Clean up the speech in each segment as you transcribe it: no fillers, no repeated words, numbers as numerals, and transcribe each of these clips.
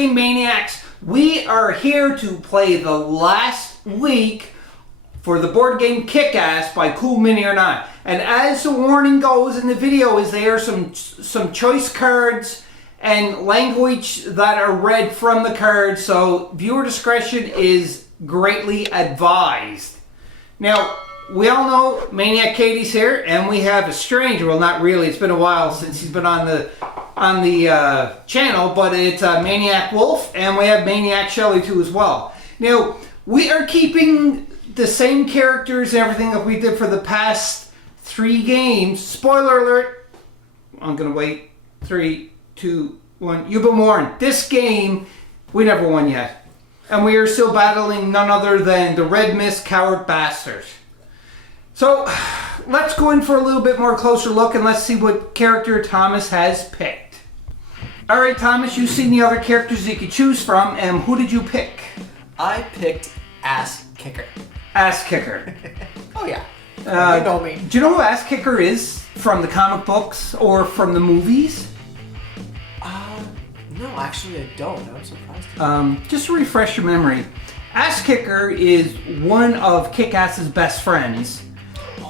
Game Maniacs. We are here to play the last week for the board game Kick-Ass by Cool Mini or Not. And as the warning goes in the video, is there are some choice cards and language that are read from the cards, so viewer discretion is greatly advised. Now, we all know Maniac Katie's here, and we have a stranger. Well, not really. It's been a while since he's been on the channel, but it's Maniac Wolf, and we have Maniac Shelly too as well. Now, we are keeping the same characters and everything that we did for the past 3 games. Spoiler alert. I'm going to wait. 3, 2, 1. You've been warned. This game, we never won yet. And we are still battling none other than the Red Mist Coward Bastard. So, let's go in for a little bit more closer look and let's see what character Thomas has picked. Alright, Thomas, you've seen the other characters you could choose from, and who did you pick? I picked Ass Kicker. Ass Kicker. Oh yeah. You know me. Do you know who Ass Kicker is from the comic books or from the movies? No, actually I don't. I'm surprised. Just to refresh your memory, Ass Kicker is one of Kick-Ass's best friends,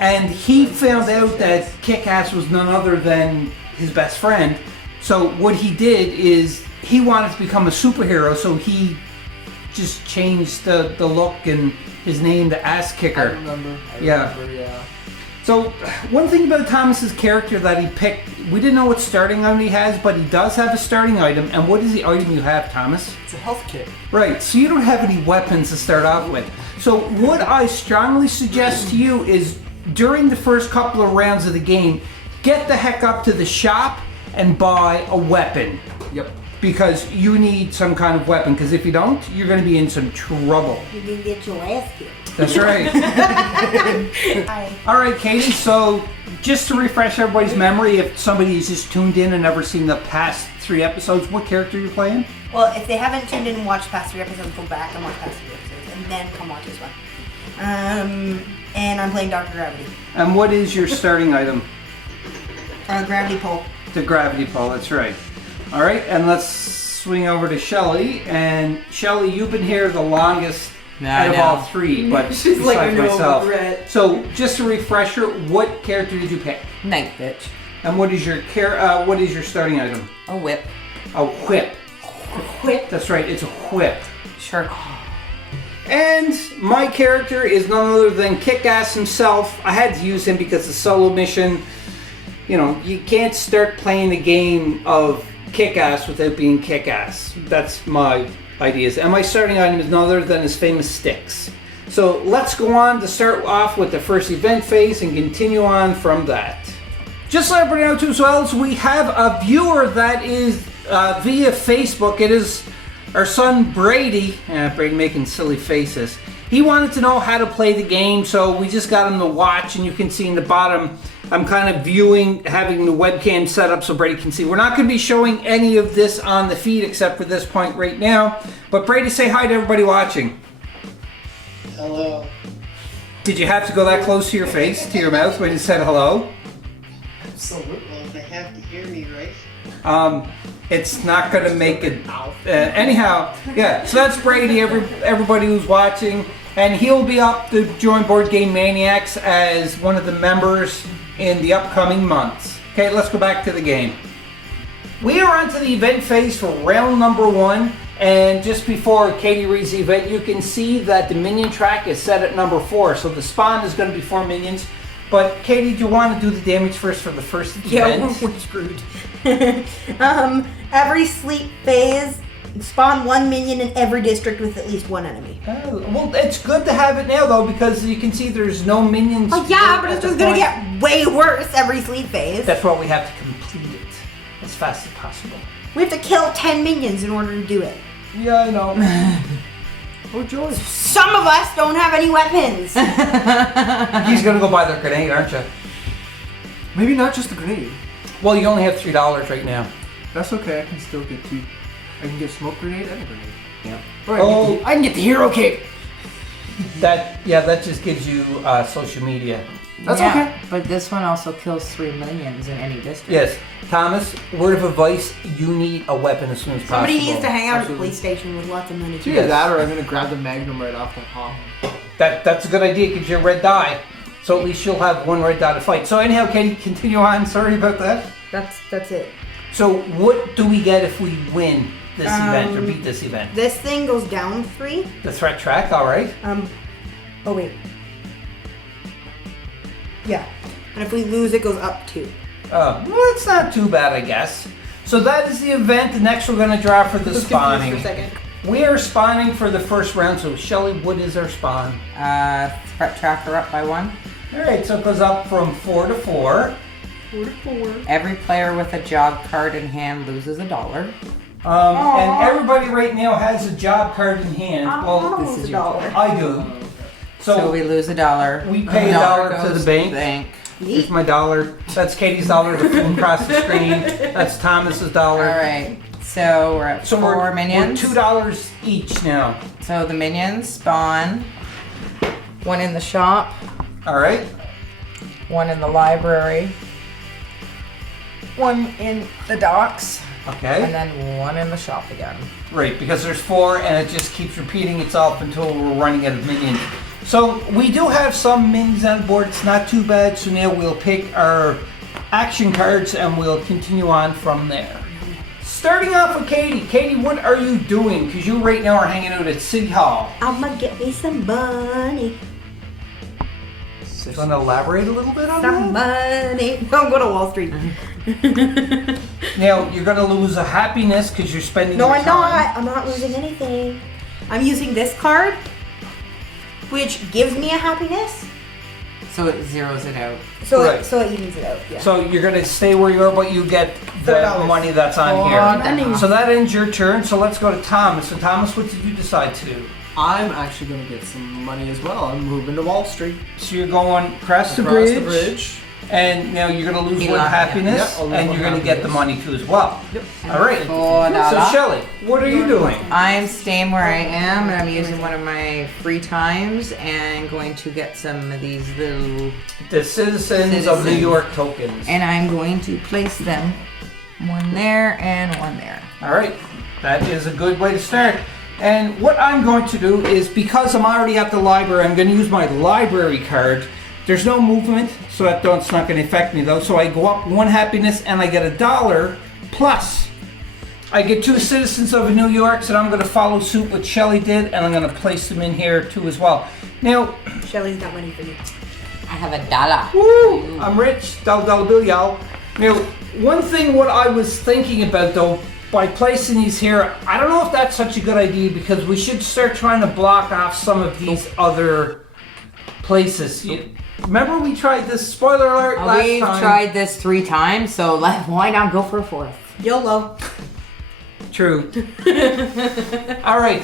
and he found out that Kick-Ass was none other than his best friend. So what he did is he wanted to become a superhero, so he just changed the look and his name to Ass Kicker. I remember, yeah. So, one thing about Thomas's character that he picked, we didn't know what starting item he has, but he does have a starting item. And what is the item you have, Thomas? It's a health kit. Right, so you don't have any weapons to start off with. So, what I strongly suggest to you is, during the first couple of rounds of the game, get the heck up to the shop and buy a weapon. Yep. Because you need some kind of weapon, because if you don't, you're going to be in some trouble. You can get your ass kicked. That's right. Alright, Katie, so just to refresh everybody's memory, if somebody's just tuned in and never seen the past 3 episodes, what character are you playing? Well, if they haven't tuned in and watched past 3 episodes, go back and watch past 3 episodes, and then come watch this one. And I'm playing Dr. Gravity. And what is your starting item? Gravity pole. The gravity pole, that's right. Alright, and let's swing over to Shelly. And Shelly, you've been here the longest out of all 3, but she's besides like no myself. regret. So, just a refresher, what character did you pick? Night bitch. And what is your starting item? A whip. A whip. A whip? That's right, it's a whip. Sure. And my character is none other than Kick-Ass himself. I had to use him because the solo mission, you know, you can't start playing a game of Kick-Ass without being Kick-Ass. That's my ideas. And my starting item is none other than his famous sticks. So let's go on to start off with the first event phase and continue on from that. Just to let everybody know too as well, so we have a viewer that is via Facebook. It is our son Brady. Brady making silly faces. He wanted to know how to play the game, so we just got him to watch, and you can see in the bottom I'm kind of viewing, having the webcam set up so Brady can see. We're not going to be showing any of this on the feed except for this point right now. But Brady, say hi to everybody watching. Hello. Did you have to go that close to your face, to your mouth when you said hello? Absolutely. Well, they have to hear me, right? It's not going to make it. Anyhow, yeah. So that's Brady. Everybody who's watching, and he'll be up to join Board Game Maniacs as one of the members in the upcoming months. Okay, let's go back to the game. We are on to the event phase for round number 1, and just before Katie reads the event, you can see that the minion track is set at number 4, so the spawn is going to be 4 minions. But Katie, do you want to do the damage first for the first event? Yeah, we're screwed. Every sleep phase, spawn 1 minion in every district with at least 1 enemy. Well, it's good to have it now, though, because you can see there's no minions. Oh yeah, but it's just gonna get way worse every sleep phase. That's why we have to complete it as fast as possible. We have to kill 10 minions in order to do it. Yeah, I know. Oh, joy. Some of us don't have any weapons. He's gonna go buy the grenade, aren't you? Maybe not just the grenade. Well, you only have $3 right now. That's okay, I can still get 2. I can get smoke grenade and a grenade. Yeah. Or I can get the hero cape. That just gives you social media. That's Yeah, okay. But this one also kills 3 minions in any district. Yes. Thomas, word of advice, you need a weapon as soon as Somebody possible. needs to hang out Absolutely. at the police station with lots of money. It's either that or I'm gonna grab the Magnum right off the hop. That's a good idea because you're red die. So at least you'll have one red die to fight. So anyhow, Katie, continue on. Sorry about that. That's it. So what do we get if we win this event or beat this event? This thing goes down 3. The threat track, all right. Oh wait. Yeah. And if we lose, it goes up 2. Well, it's not too bad, I guess. So that is the event. The next we're going to draw for the Just spawning. confused for a second. We are spawning for the first round. So Shelly, what is our spawn? Threat tracker up by 1. All right, so it goes up from 4 to 4. 4 to 4. Every player with a job card in hand loses $1. And everybody right now has a job card in hand. Well, This is $1. I do. So we lose $1. We pay $1 to goes the bank. Yeet. Here's my $1. That's Katie's $1 to film across the screen. That's Thomas's $1. All right. So we're at 4 minions. We're $2 each now. So the minions spawn. 1 in the shop. All right. 1 in the library. 1 in the docks. Okay. And then 1 in the shop again. Right, because there's 4 and it just keeps repeating itself until we're running out of minions. So we do have some minions on board. It's not too bad. So now we'll pick our action cards and we'll continue on from there. Starting off with Katie. Katie, what are you doing? Because you right now are hanging out at City Hall. I'ma get me some money. Do you want to elaborate a little bit on Some that? money. No, I'm going to Wall Street. Now, you're going to lose a happiness because you're spending No, your I'm time. not. I'm not losing anything. I'm using this card, which gives me a happiness. So it zeroes it out. So Right. it evens it out. Yeah. So you're going to stay where you are, but you get the $4. money that's on $4. here. So that ends your turn. So let's go to Thomas. And Thomas, what did you decide to do? I'm actually gonna get some money as well. I'm moving to Wall Street. So you're going across the Across bridge. the bridge. And now you're going to lose He one lost- happiness, yeah, I'll lose and one you're going to get the money happiness. too as well. Yep. All right. $4. So Shelly, what are you doing? I'm staying where I am, and I'm using one of my free times and going to get some of these little... The citizens of New Citizens. York tokens. And I'm going to place them. 1 there and 1 there. All right, that is a good way to start. And what I'm going to do is, because I'm already at the library, I'm going to use my library card. There's no movement, so it's not going to affect me though. So I go up 1 happiness and I get $1 plus. I get 2 citizens of New York, so I'm going to follow suit what Shelly did, and I'm going to place them in here too as well. Now, Shelly's got money for you. I have $1. woo, I'm rich, dollar bill, y'all. Now, one thing what I was thinking about though, by placing these here, I don't know if that's such a good idea because we should start trying to block off some of these other places. Remember we tried this, spoiler alert, last We've time. tried this 3 times, so why not go for a 4th? YOLO. True. All right.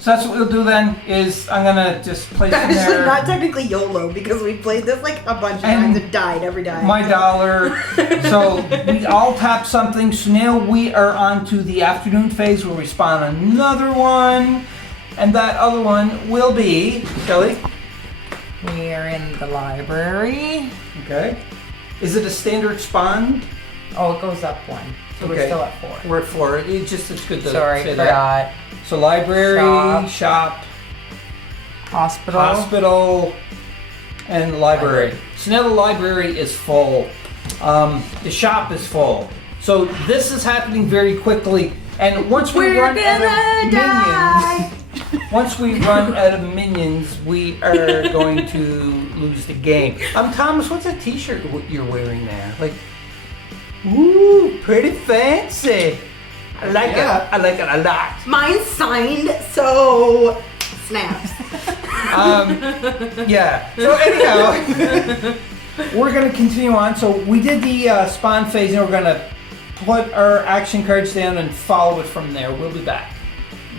So that's what we'll do then, is I'm going to just place them Actually, there. not technically YOLO because we played this like a bunch of And times. It died every time. My $1. So we all tap something. So now we are on to the afternoon phase where we spawn another one. And that other one will be, Shelly. We are in the library. Okay. Is it a standard spawn? Oh, it goes up 1. So we're Okay. still at 4. We're at 4. It's good to Sorry, say that. forgot. So library, shop, Hospital. hospital, and library. So now the library is full. The shop is full. So this is happening very quickly. And once we run out of minions, once we run out of minions, we are going to lose the game. Thomas, what's that T-shirt you're wearing there? Like, ooh, pretty fancy. I like it. I like it a lot. Mine's signed, so snaps. Yeah. So anyhow, we're gonna continue on. So we did the spawn phase, and we're gonna put our action cards down and follow it from there. We'll be back.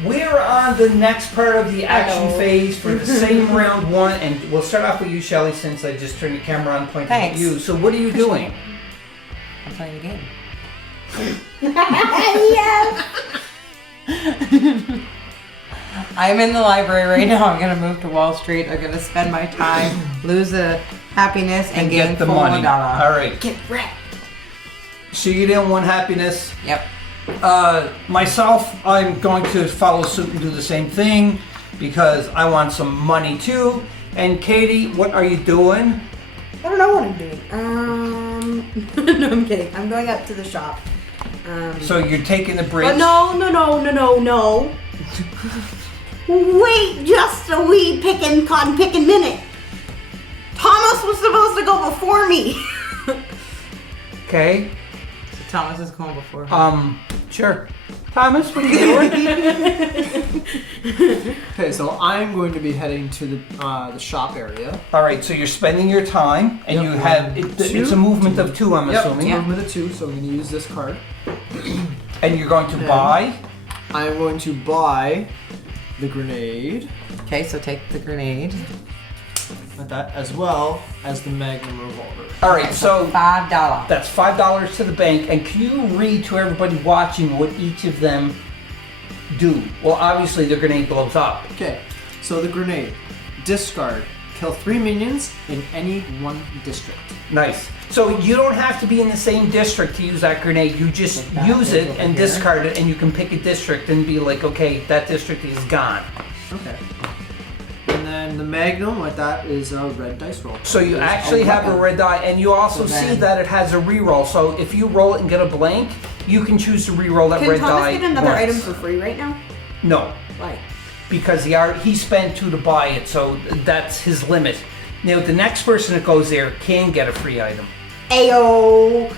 We're on the next part of the action Hello. phase for the same round 1, and we'll start off with you, Shelly, since I just turned the camera on, pointing Thanks. at you. So what are you doing? I'm playing a game. Yes. I'm in the library right now. I'm gonna move to Wall Street. I'm gonna spend my time, lose a happiness and get the full money. dollar. All right. Get wrecked. So you didn't want happiness. Yep. Myself, I'm going to follow suit and do the same thing because I want some money too. And Katie, what are you doing? I don't know what I'm doing. No, I'm kidding. I'm going up to the shop. So you're taking the bridge. But no. Wait just a wee cotton picking minute. Thomas was supposed to go before me. Okay. So Thomas is going before her. Sure. Thomas, what are you doing? Okay, so I'm going to be heading to the shop area. All right. So you're spending your time, and Yep, you have it's a movement of 2. I'm assuming. Yep, movement of 2, so I'm going to use this card. And you're going to buy. I'm going to buy the grenade, Okay, so take the grenade. like that, as well as the Magnum revolver. All right. So $5. that's $5 to the bank. And can you read to everybody watching what each of them do? Well, obviously the grenade blows up. Okay, so the grenade, discard, kill 3 minions in any one district. Nice. So you don't have to be in the same district to use that grenade. You just Like that, use it over and here. discard it, and you can pick a district and be like, okay, that district is gone. Okay. And then the Magnum, like that, is a red dice roll. So you There's actually have a weapon. red die, and you also So see then- that it has a reroll. So if you roll it and get a blank, you can choose to reroll that Can red Thomas die. get another once. item for free right now? No, Why? because he spent 2 to buy it, so that's his limit. Now the next person that goes there can get a free item. Ayo.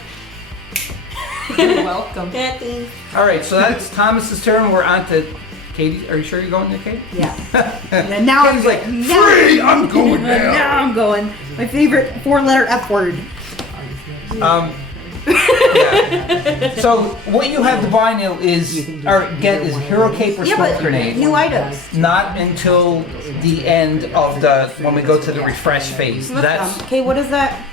You're welcome. Kathy. All right, so that's Thomas's turn. We're on to Katie. Are you sure you're going there, Katie? Yeah. And now I'm Katie's like, going. free! I'm going now. Now I'm going. My favorite 4-letter F word. Yeah. So what you have to buy now is, or get is Hero Cape or Yeah, Smoke but Grenade. new items. Not until the end of when we go to the refresh phase. That's Okay, what is that?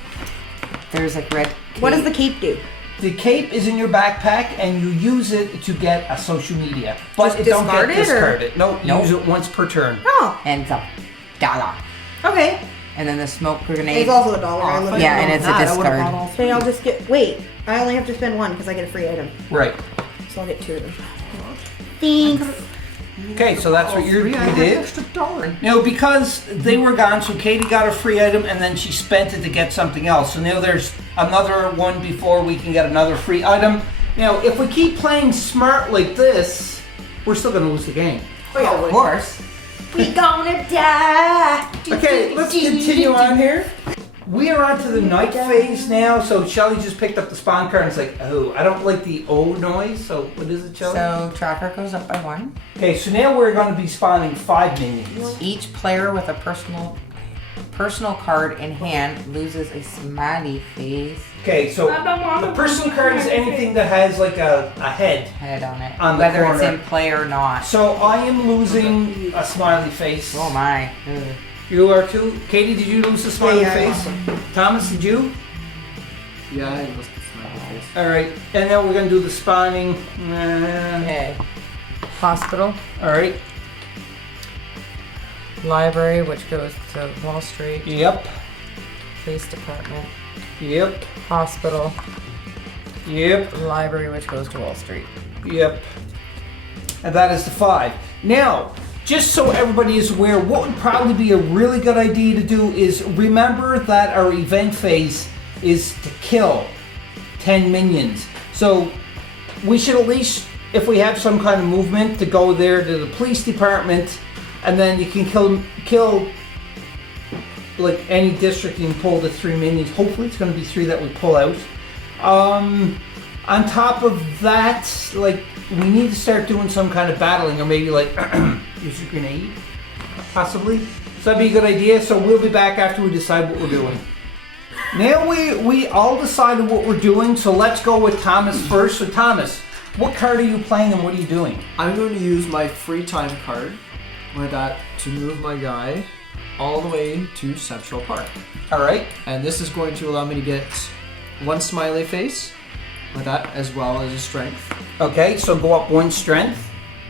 There's like red. What does the cape do? the cape is in your backpack and you use it to get a social media, but Just it don't discard get it, or- discarded. No, you Nope. use it once per turn. Oh, And it's a dollar. okay. And then the smoke grenade. It's also $1. I love Yeah, it. and it's a discard. So I'll just get. Wait, I only have to spend one because I get a free item. Right. So I'll get 2 of them. Thanks. Okay, so that's what you I have did. extra $1. Now, because they were gone, so Katie got a free item and then she spent it to get something else. So now there's another one before we can get another free item. Now, if we keep playing smart like this, we're still going to lose the game. Of course. We gonna die. Okay, let's continue on here. We are on to the night phase now. So Shelly just picked up the spawn card and it's like, oh, I don't like the O noise. So what is it, Shelly? So tracker goes up by 1. Okay, so now we're going to be spawning 5 minions. Each player with a personal card in hand loses a smiley face Okay, so the personal card is anything that has like a head. head on it, On the whether it's corner. in play or not. So I am losing a smiley face. Oh my. Ugh. You are too. Katie, did you lose a smiley Yeah, face? Thomas, did you? Yeah, I lost the smiley face. All right, and then we're gonna do the spawning. Okay. Hospital, All right. library, which goes to Wall Street, Yep. police department, Yep. hospital, Yep. library, which goes to Wall Street. Yep. And that is the 5. Now, just so everybody is aware, what would probably be a really good idea to do is remember that our event phase is to kill 10 minions. So we should at least, if we have some kind of movement, to go there to the police department, and then you can kill like any district and pull the 3 minions. Hopefully it's going to be 3 that we pull out. On top of that, like, we need to start doing some kind of battling, or maybe like use a grenade, possibly. So that'd be a good idea. So we'll be back after we decide what we're doing. Now we all decided what we're doing, so let's go with Thomas first. So Thomas, what card are you playing and what are you doing? I'm going to use my free time card like that to move my guy all the way to Central Park. All right. And this is going to allow me to get 1 smiley face like that, as well as a strength. Okay, so go up 1 strength.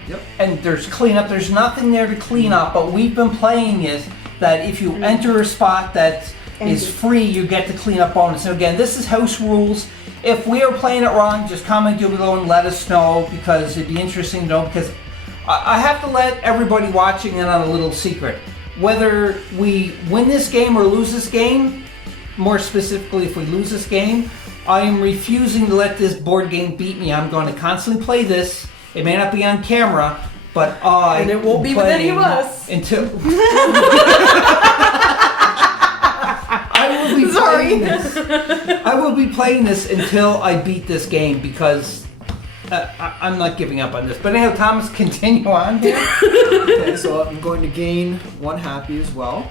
Yep. And there's cleanup. There's nothing there to clean up, but we've been playing it that if you enter a spot that is free. You get the cleanup bonus. And again, this is house rules. If we are playing it wrong, just comment down below and let us know, because it'd be interesting to know, because I have to let everybody watching in on a little secret. Whether we win this game or lose this game, more specifically if we lose this game, I am refusing to let this board game beat me. I'm going to constantly play this. It may not be on camera, but And it won't be with any of us. Until I will be playing this. I will be playing this until I beat this game, because I'm not giving up on this. But anyhow, Thomas, continue on here. Okay, so I'm going to gain 1 happy as well.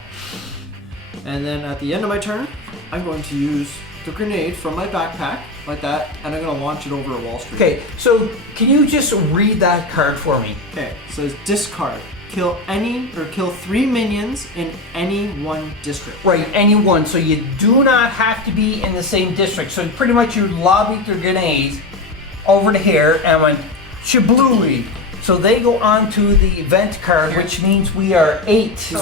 And then at the end of my turn, I'm going to use the grenade from my backpack, like that, and I'm going to launch it over Wall Street. Okay, so can you just read that card for me? Okay, so it's discard. Kill 3 minions in any one district. Right, anyone. So you do not have to be in the same district. So pretty much you lobbied your grenades over to here and went shablooey. So they go on to the event card, which means we are 8.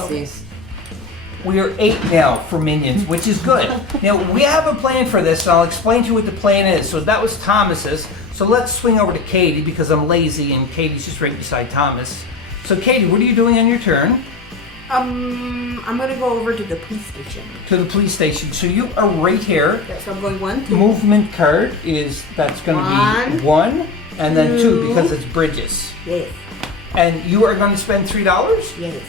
We are 8 now for minions, which is good. Now, we have a plan for this, and I'll explain to you what the plan is. So that was Thomas's. So let's swing over to Katie, because I'm lazy, and Katie's just right beside Thomas. So Katie, what are you doing on your turn? I'm gonna go over to the police station. To the police station. So you are right here. Yeah, so I'm going 1, 2. Movement card is, that's going to be 1, and then 2, because it's bridges. Yes. And you are going to spend $3? Yes.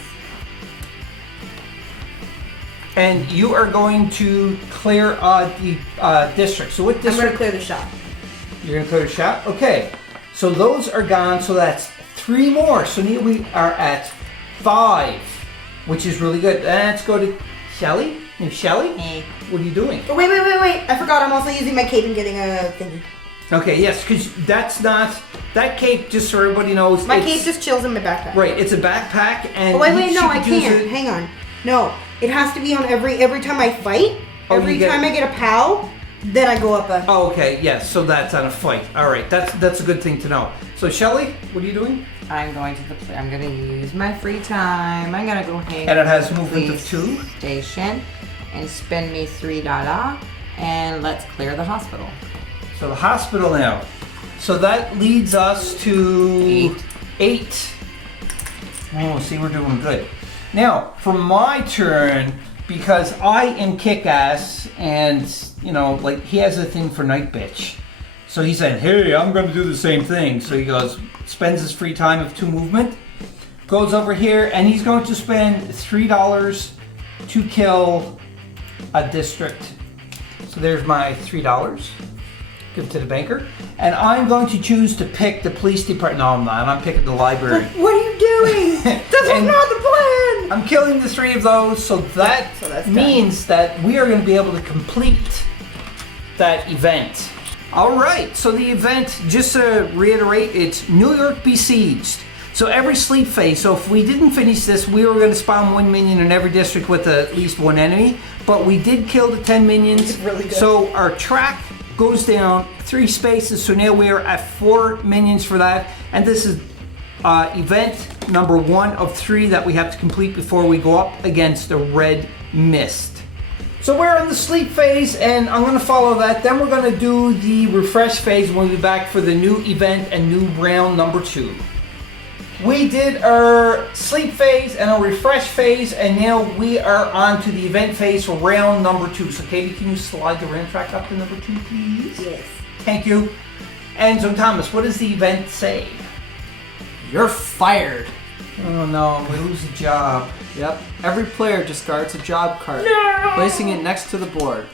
And you are going to clear the district. So what I'm district? gonna clear the shop. You're going to clear the shop? Okay. So those are gone, so that's 3 more. So now we are at 5, which is really good. Let's go to Shelly. Shelly, Hey. what are you doing? Oh, wait. I forgot I'm also using my cape and getting a thingy. Okay, yes, because that's not, that cape, just so everybody knows. My it's- cape just chills in my backpack. Right, it's a backpack, and Oh, wait, you no, I could use can't. it- Hang on. No, it has to be on every time I fight. Oh, you Every get- time I get a POW, then I go up a... Oh, okay, yes, so that's on a fight. All right, that's a good thing to know. So, Shelly, what are you doing? I'm going to I'm going to use my free time. I'm going to go hang And it has at the movement of police 2? Station and spend me $3, and let's clear the hospital. So the hospital now. So that leads us to 8. Oh, see, we're doing good. Now, for my turn, because I am kick-ass, and, you know, like, he has a thing for Night Bitch. So he said, hey, I'm going to do the same thing. So he goes, spends his free time of 2 movement, goes over here, and he's going to spend $3 to kill a district. So there's my $3. Give it to the banker. And I'm going to choose to pick the police department. No, I'm not. I'm picking the library. What are you doing? That's And- not the plan! I'm killing the 3 of those, so that So that's done. means that we are going to be able to complete that event. All right, so the event, just to reiterate, it's New York besieged. So every sleep phase, so if we didn't finish this, we were going to spawn 1 minion in every district with at least 1 enemy, but we did kill the 10 minions. Really good. So our track goes down 3 spaces, so now we are at 4 minions for that, and this is event number 1 of 3 that we have to complete before we go up against the red mist. So we're in the sleep phase, and I'm going to follow that. Then we're going to do the refresh phase, and we'll be back for the new event and new round number 2. We did our sleep phase and our refresh phase, and now we are on to the event phase for round number 2. So Katie, can you slide the round track up to number 2, please? Yes. Thank you. And so Thomas, what does the event say? You're fired. Oh no, we lose a job. Yep. Every player discards a job card, placing it next to the board.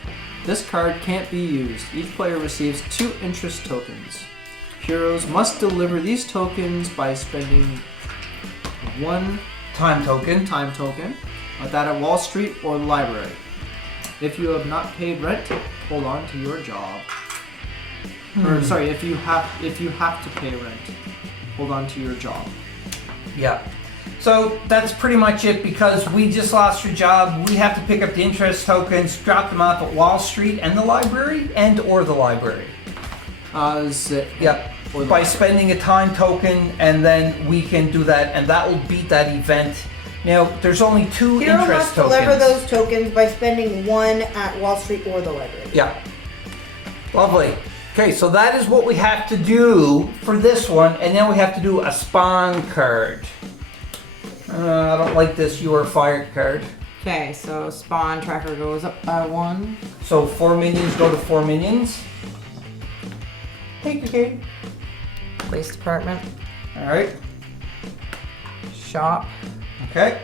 This card can't be used. Each player receives 2 interest tokens. Heroes must deliver these tokens by spending 1 Time token. time token, like that at Wall Street or the library. If you have not paid rent, hold on to your job. Or sorry, if you have to pay rent, hold on to your job. Yeah. So that's pretty much it, because we just lost your job. We have to pick up the interest tokens, drop them off at Wall Street and the library, or the library. Is it? Yep. Or the By library. spending a time token, and then we can do that, and that will beat that event. Now, there's only 2 Hero interest must tokens. deliver those tokens by spending 1 at Wall Street or the library. Yeah. Lovely. Okay, so that is what we have to do for this one, and then we have to do a spawn card. I don't like this "you are fired" card. Okay, so spawn tracker goes up by 1. So 4 minions go to 4 minions. Take your kid. Police department, All right. shop, Okay.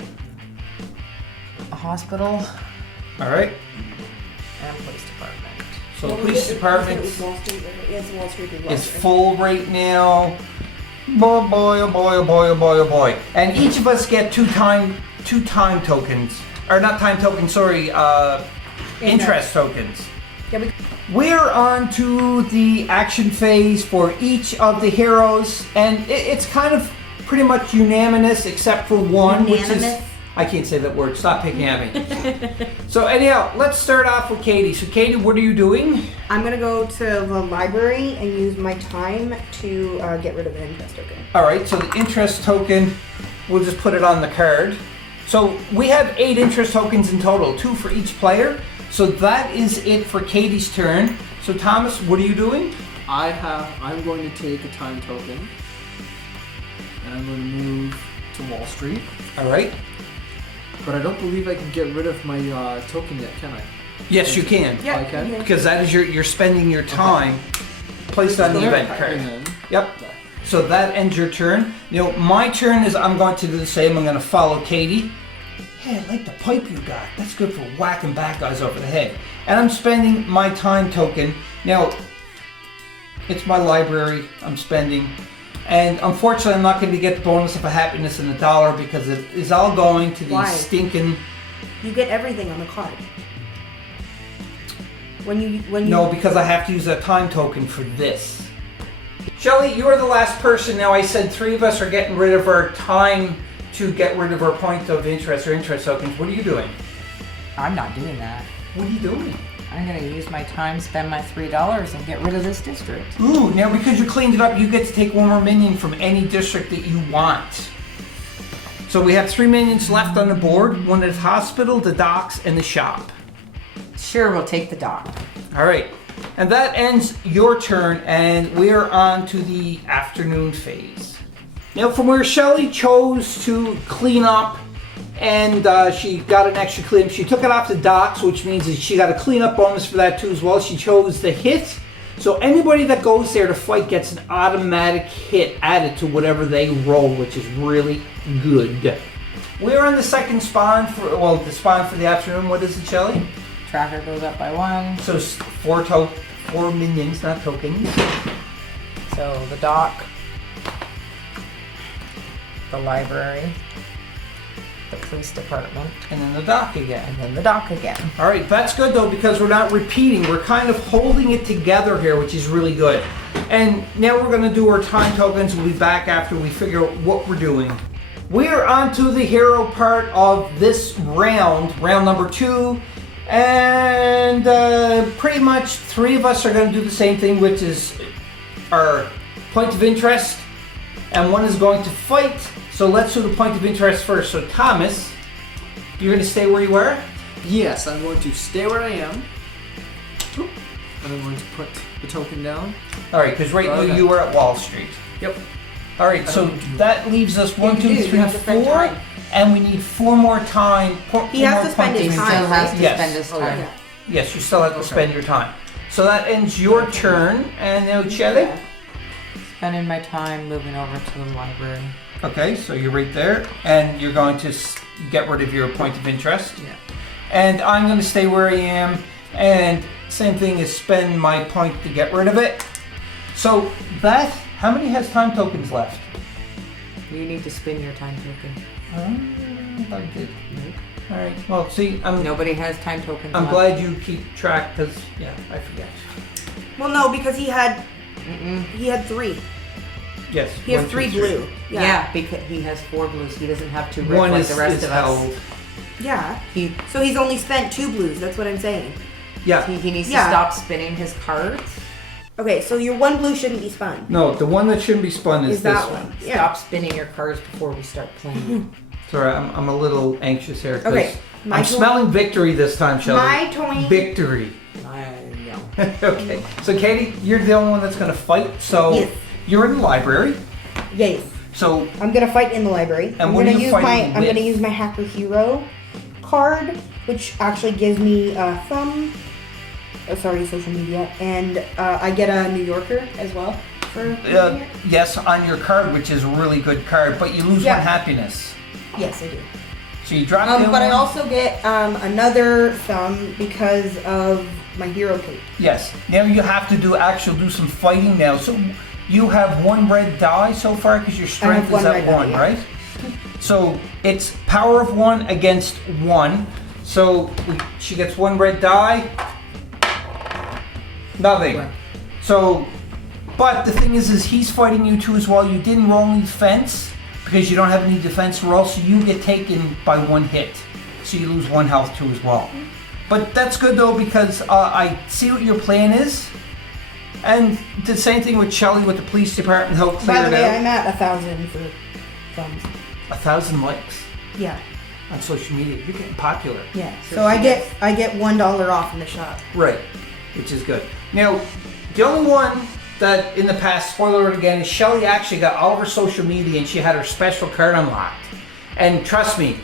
a hospital, All right. and police department. So the What police was it? department You said it was Wall Street. Yes, Wall Street is Wall is Street. full right now. Boy, boy, oh boy, oh boy, oh boy, oh boy. And each of us get two time tokens. Or not time tokens, sorry, interest tokens. Yeah, We're on to the action phase for each of the heroes, and it's kind of pretty much unanimous except for one, which is... Unanimous? I can't say that word, stop picking at me. So anyhow, let's start off with Katie. So Katie, what are you doing? I'm gonna go to the library and use my time to get rid of an interest token. Alright, so the interest token, we'll just put it on the card. So we have 8 interest tokens in total, 2 for each player. So that is it for Katie's turn. So Thomas, what are you doing? I'm going to take a time token. And I'm going to move to Wall Street. Alright. But I don't believe I can get rid of my token yet, can I? Yes, you can. Yeah, I can. Because that is you're spending your time placed on the event card. And then Yep. So that ends your turn. You know, my turn is I'm going to do the same. I'm going to follow Katie. Hey, I like the pipe you got. That's good for whacking bad guys over the head. And I'm spending my time token. Now, it's my library I'm spending. And unfortunately, I'm not going to get the bonus of a happiness and $1 because it is all going to the Why? stinking... You get everything on the card. When you No, because I have to use a time token for this. Shelly, you are the last person. Now, I said 3 of us are getting rid of our time to get rid of our point of interest or interest tokens. What are you doing? I'm not doing that. What are you doing? I'm gonna use my time, spend my $3, and get rid of this district. Ooh, now because you cleaned it up, you get to take 1 more minion from any district that you want. So we have 3 minions left on the board. One at the hospital, the docks, and the shop. Sure, we'll take the dock. All right. And that ends your turn, and we're on to the afternoon phase. Now, from where Shelly chose to clean up, and she got an extra clean, she took it off the docks, which means that she got a cleanup bonus for that too as well. She chose the hit, so anybody that goes there to fight gets an automatic hit added to whatever they roll, which is really good. We're on the second spawn for, well, the spawn for the afternoon. What is it, Shelly? Tracker goes up by 1. So 4 minions, not tokens. So the dock, the library, the police department, And then the dock again. and then the dock again. All right, that's good though because we're not repeating. We're kind of holding it together here, which is really good. And now we're going to do our time tokens. We'll be back after we figure out what we're doing. We're on to the hero part of this round number 2. And pretty much 3 of us are going to do the same thing, which is our point of interest. And 1 is going to fight. So let's do the point of interest first. So Thomas, you're going to stay where you were? yes, I'm going to stay where I am. And I'm going to put the token down. All right, because right now Okay. you were at Wall Street. Yep. All right, so that leaves us 1, 2, you 3, have to spend 4, time. and we need 4 more time. He has to spend his Still time, has right? to Yes. spend his time. Yeah. Yes, you still have to spend your time. So that ends your turn, and now Shelly. Spending my time moving over to the library. Okay, so you're right there, and you're going to get rid of your point of interest. Yeah. And I'm going to stay where I am, and same thing as spend my point to get rid of it. So that, how many has time tokens left? You need to spin your time token. I did. All right. Well, see, Nobody has time tokens I'm left. glad you keep track because yeah, I forget. Well, no, because he had 3. Yes. He has 1, 2, 3 blue. Yeah. because he has 4 blues. He doesn't have 2 red 1 like is, the rest is of held. us. Yeah. He So he's only spent 2 blues. That's what I'm saying. Yeah. he needs Yeah. to stop spinning his cards. Okay, so your 1 blue shouldn't be spun. No, the one that shouldn't be spun is Is this that one. one? Yeah. Stop spinning your cards before we start playing. Sorry, I'm a little anxious here. 'cause Okay, my I'm turn. smelling victory this time, Shelly. My turn. Victory. No. Okay, so Katie, you're the only one that's going to fight. So Yes. you're in the library. Yes. So I'm gonna fight in the library. And what are you fighting I'm with? gonna use my Hacker Hero card, which actually gives me social media, and I get a New Yorker as well for using it. yes, on your card, which is a really good card, but you lose Yeah. one happiness. Yes, I do. So you drop down But I one. also get another thumb because of my hero cape. Yes. Now you have to do some fighting now. So you have one red die so far because your strength is one at red die, 1, yeah. right? So it's power of 1 against 1. So she gets 1 red die. Nothing. So, but the thing is he's fighting you too as well. You didn't roll any defense because you don't have any defense roll, so you get taken by 1 hit. So you lose 1 health too as well. But that's good though because I see what your plan is. And the same thing with Shelly with the police department help clear By the it way, out. I'm at 1,000 for thumbs. 1,000 likes Yeah, on social media. You're getting popular. yeah. So I get $1 off in the shop. Right, which is good. Now, the only one that in the past, spoiler alert again, is Shelly actually got all of her social media and she had her special card unlocked. And trust me,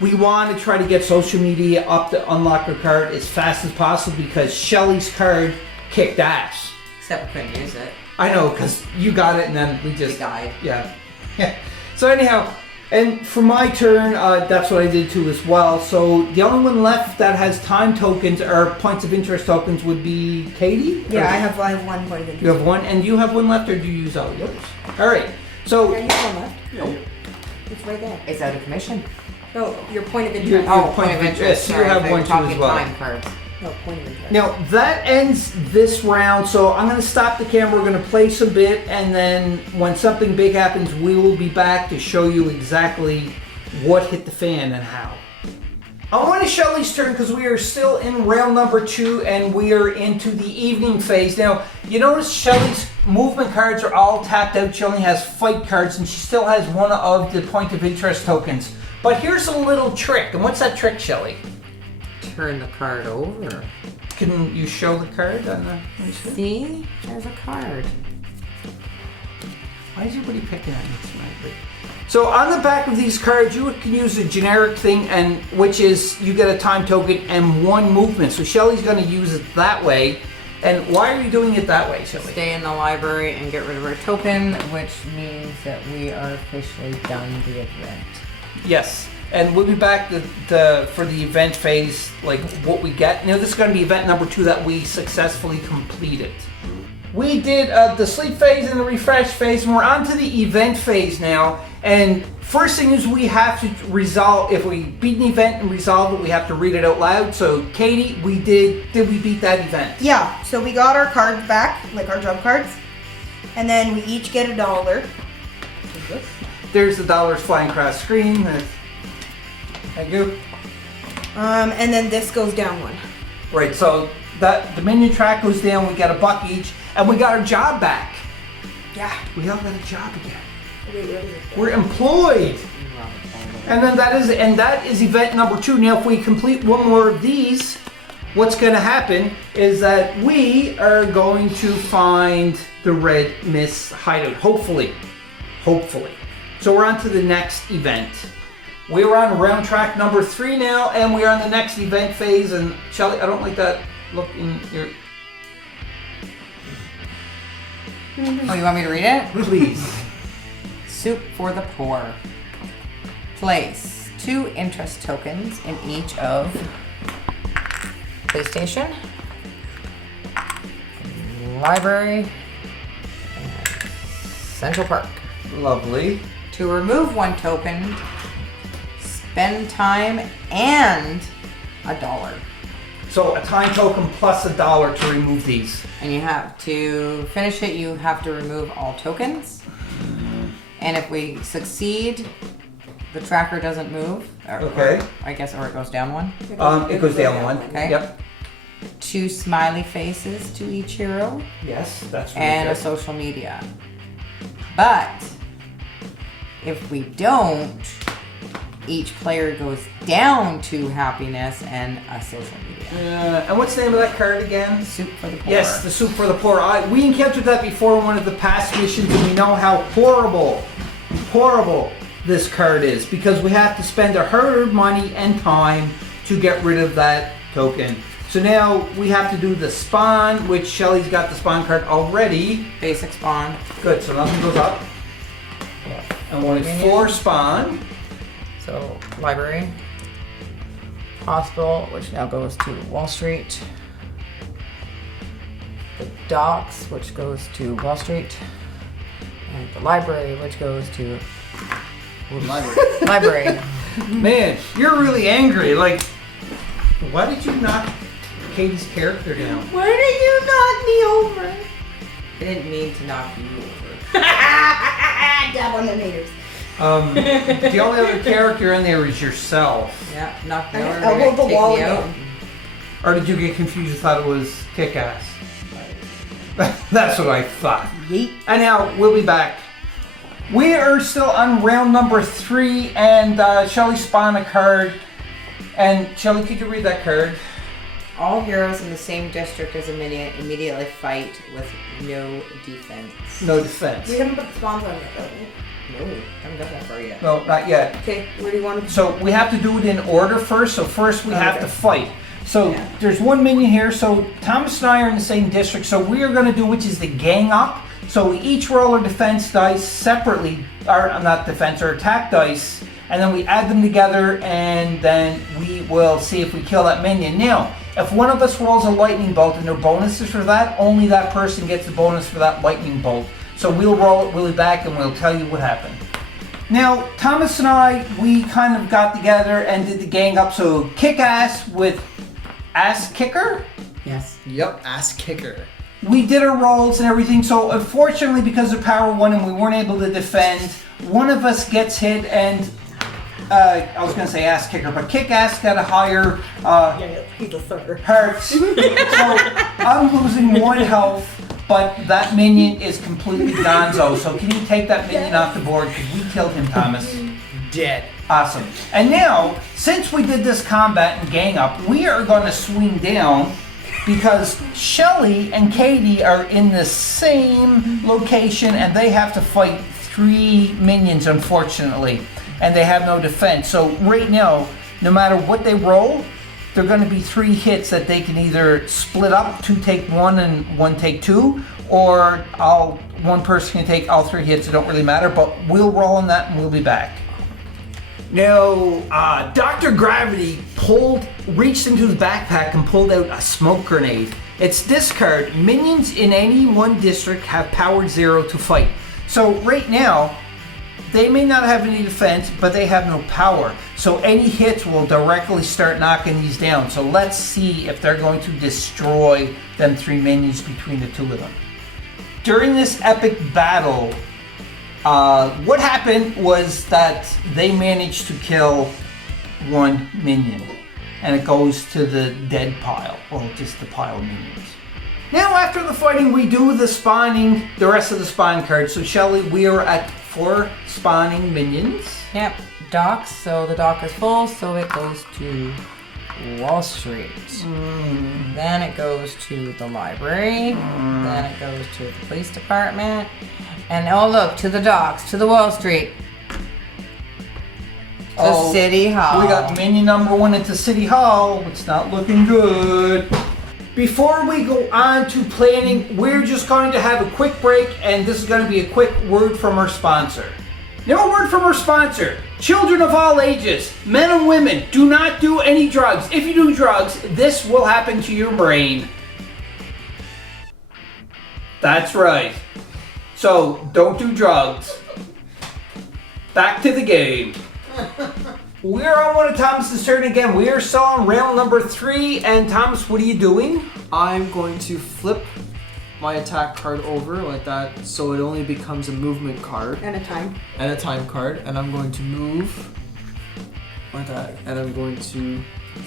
we want to try to get social media up to unlock her card as fast as possible because Shelly's card kicked ass. Except we couldn't use it. I know, because you got it and then we just... We died. Yeah. So anyhow, and for my turn, that's what I did too as well. So the only one left that has time tokens or points of interest tokens would be Katie? Yeah, Or- I have 1 point of interest. You have 1, and you have 1 left, or do you use all yours? All right. So Yeah, you have 1 left. No. It's right there. It's out of commission. No, your point of Your- interest. Oh, point of interest. Sorry, You have they're 1 too talking as well. time cards. No, point of interest. Now that ends this round. So I'm going to stop the camera. We're going to play some bit, and then when something big happens, we will be back to show you exactly what hit the fan and how. I want to Shelly's turn because we are still in round number 2 and we are into the evening phase. Now, you notice Shelly's movement cards are all tapped out. She only has fight cards and she still has 1 of the point of interest tokens. But here's a little trick. And what's that trick, Shelly? Turn the card over. Can you show the card on the... let me see. See? There's a card. Why is everybody picking at me tonight? So on the back of these cards, you can use a generic thing, and which is you get a time token and 1 movement. So Shelly's going to use it that way. And why are you doing it that way, Shelly? Stay in the library and get rid of our token, which means that we are officially done the event. Yes. And we'll be back for the event phase, like what we get. Now this is going to be event number 2 that we successfully completed. We did the sleep phase and the refresh phase, and we're on to the event phase now. And first thing is we have to resolve, if we beat an event and resolve it, we have to read it out loud. So Katie, did we beat that event? Yeah, so we got our cards back, like our job cards, and then we each get $1. There's the dollars flying across screen. Thank you. And then this goes down 1. Right, so that the menu track goes down, we got $1 each, and we got our job back. Yeah. We all got a job again. Wait, what is it? We're employed. And then that is event number 2. Now if we complete 1 more of these, what's gonna happen is that we are going to find the Red Mist hideout, hopefully. So we're on to the next event. We're on round track number 3 now, and we're on the next event phase. And Shelly, I don't like that look in your... Oh, you want me to read it? Please. Soup for the poor. Place 2 interest tokens in each of PlayStation, Library, and Central Park. Lovely. To remove 1 token, spend time and $1. So a time token plus $1 to remove these. And you have to finish it, you have to remove all tokens. And if we succeed, the tracker doesn't move. Okay. Or it goes down 1. It goes down 1. Okay. Yep. 2 smiley faces to each hero. Yes, that's really And a good. social media. But if we don't, each player goes down 2 happiness and a social media. And what's the name of that card again? Soup for the poor. Yes, the soup for the poor. We encountered that before in one of the past missions, and we know how horrible this card is because we have to spend our hard-earned money and time to get rid of that token. So now we have to do the spawn, which Shelly's got the spawn card already. Basic spawn. Good, so nothing goes up. And only 4 spawn. So, library. Hospital, which now goes to Wall Street. The docks, which goes to Wall Street. And the library, which goes to library. Man, you're really angry. Like, why did you knock Katie's character down? Why did you knock me over? I didn't mean to knock you over. Dab on the haters. The only other character in there is yourself. Yeah, knock me I over. elbowed the Take wall me out. again. Or did you get confused and thought it was Kick-Ass? That's what I thought. Yeet. And now, we'll be back. We are still on round number 3, and Shelly spawned a card. And Shelly, could you read that card? All heroes in the same district as a minion immediately fight with no defense. No defense. We haven't put the spawns on yet, though. No, haven't got that far yet. No, not yet. Okay, where do you want to? So we have to do it in order first. So first we have to fight. So Yeah. there's one minion here. So Thomas and I are in the same district. So we are going to do which is the gang up. So we each roll our defense dice separately, or not defense, or attack dice, and then we add them together, and then we will see if we kill that minion. Now, if one of us rolls a lightning bolt and there are bonuses for that, only that person gets the bonus for that lightning bolt. So we'll roll it, we'll be back, and we'll tell you what happened. Now, Thomas and I, we kind of got together and did the gang up. So Kick-Ass with Ass Kicker. Yes. Yep, ass kicker. We did our rolls and everything, so unfortunately because of Power 1 and we weren't able to defend, one of us gets hit and, I was going to say Ass Kicker, but Kick-Ass got a higher He's a sucker. hearts. So I'm losing 1 health, but that minion is completely gonzo. So can you take that minion off the board, because we killed him, Thomas. Dead. Awesome. And now, since we did this combat and gang up, we are going to swing down because Shelly and Katie are in the same location and they have to fight 3 minions, unfortunately, and they have no defense. So right now, no matter what they roll, they're going to be 3 hits that they can either split up, 2 take 1 and 1 take 2, or one person can take all 3 hits. It don't really matter, but we'll roll on that and we'll be back. Now, Dr. Gravity reached into his backpack and pulled out a smoke grenade. It's this card. Minions in any one district have power 0 to fight. So right now, they may not have any defense, but they have no power. So any hits will directly start knocking these down. So let's see if they're going to destroy them 3 minions between the 2 of them. During this epic battle, what happened was that they managed to kill 1 minion, and it goes to the dead pile, or just the pile of minions. Now after the fighting, we do the spawning, the rest of the spawn cards. So Shelly, we are at 4 spawning minions. Yep. Docks. So the dock is full, so it goes to Wall Street. Then it goes to the library. Then it goes to the police department. And oh look, to the docks, to the Wall Street. To City Hall. We got minion number 1 into City Hall. It's not looking good. Before we go on to planning, we're just going to have a quick break, and this is going to be a quick word from our sponsor. Now, a word from our sponsor. Children of all ages, men and women, do not do any drugs. If you do drugs, this will happen to your brain. That's right. So, don't do drugs. Back to the game. We're on one of Thomas's turn again. We are still on round number 3. And Thomas, what are you doing? I'm going to flip my attack card over like that, so it only becomes a movement card And a time. and a time card, and I'm going to move like that, and I'm going to